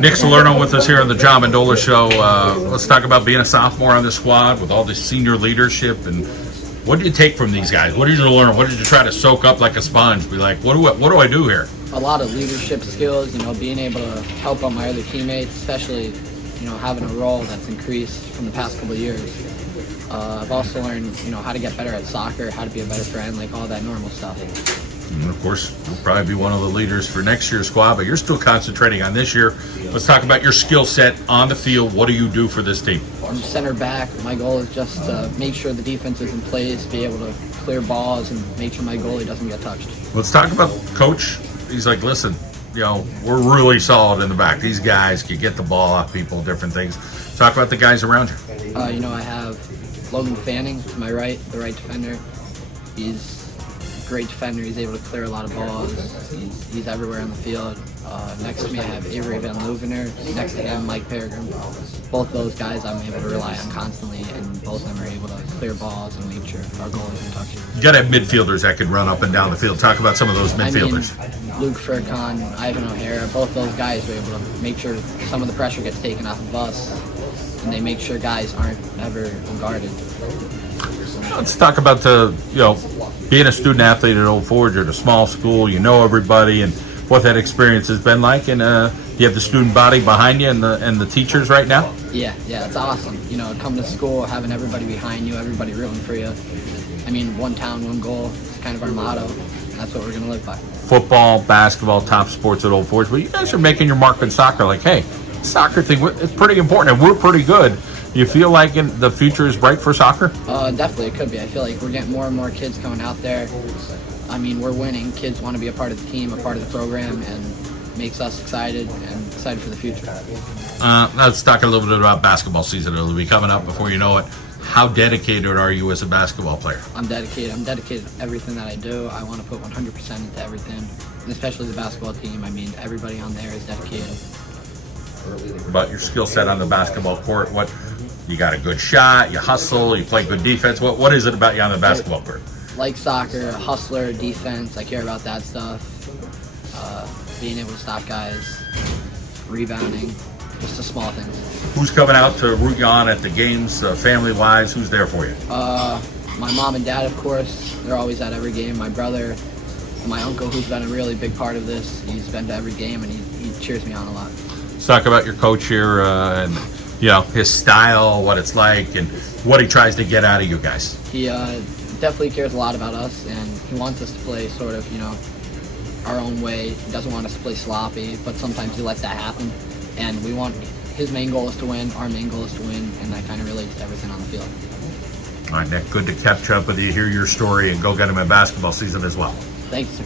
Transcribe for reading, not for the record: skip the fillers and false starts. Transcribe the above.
Nick Salerno with us here on the John Mendola Show. Let's talk about being a sophomore on the squad with all this senior leadership. And what did you take from these guys? What did you learn? What did you try to soak up like a sponge? Be like, what do I do here? A lot of leadership skills, being able to help out my other teammates, especially, having a role that's increased from the past couple of years. I've also learned, how to get better at soccer, how to be a better friend, like all that normal stuff. And of course, you'll probably be one of the leaders for next year's squad, but you're still concentrating on this year. Let's talk about your skill set on the field. What do you do for this team? I'm center back. My goal is just to make sure the defense is in place, be able to clear balls, and make sure my goalie doesn't get touched. Let's talk about Coach. He's like, listen, we're really solid in the back. These guys can get the ball off people, different things. Talk about the guys around you. I have Logan Fanning to my right, the right defender. He's a great defender. He's able to clear a lot of balls. He's everywhere on the field. Next to me, I have Avery Van Leuvener. Next to him, Mike Peregrine. Both those guys I'm able to rely on constantly, and both of them are able to clear balls and make sure our goal isn't touched. You got to have midfielders that can run up and down the field. Talk about some of those midfielders. Luke Furcon, Ivan O'Hara, both those guys are able to make sure some of the pressure gets taken off of us, and they make sure guys aren't ever unguarded. Let's talk about being a student athlete at Old Forge. You're at a small school, you know everybody, and what that experience has been like. And you have the student body behind you and the teachers right now. Yeah, it's awesome. Coming to school, having everybody behind you, everybody rooting for you. One town, one goal. It's kind of our motto, and that's what we're going to live by. Football, basketball, top sports at Old Forge. But you guys are making your mark in soccer. Like, hey, soccer thing, it's pretty important, and we're pretty good. You feel like the future is bright for soccer? Definitely, it could be. I feel like we're getting more and more kids coming out there. We're winning. Kids want to be a part of the team, a part of the program, and makes us excited for the future. Let's talk a little bit about basketball season. It'll be coming up before you know it. How dedicated are you as a basketball player? I'm dedicated. I'm dedicated to everything that I do. I want to put 100% into everything, and especially the basketball team. Everybody on there is dedicated. About your skill set on the basketball court, what you got? A good shot, you hustle, you play good defense. What is it about you on the basketball court? Like soccer, hustler, defense. I care about that stuff. Being able to stop guys, rebounding, just the small things. Who's coming out to root you on at the games, family-wise? Who's there for you? My mom and dad, of course. They're always at every game. My brother, my uncle, who's been a really big part of this. He's been to every game, and he cheers me on a lot. Let's talk about your coach here and his style, what it's like, and what he tries to get out of you guys. He definitely cares a lot about us, and he wants us to play sort of our own way. He doesn't want us to play sloppy, but sometimes he lets that happen. And his main goal is to win, our main goal is to win, and that kind of relates to everything on the field. All right, Nick, good to catch up with you, hear your story, and go get him in basketball season as well. Thanks, sir.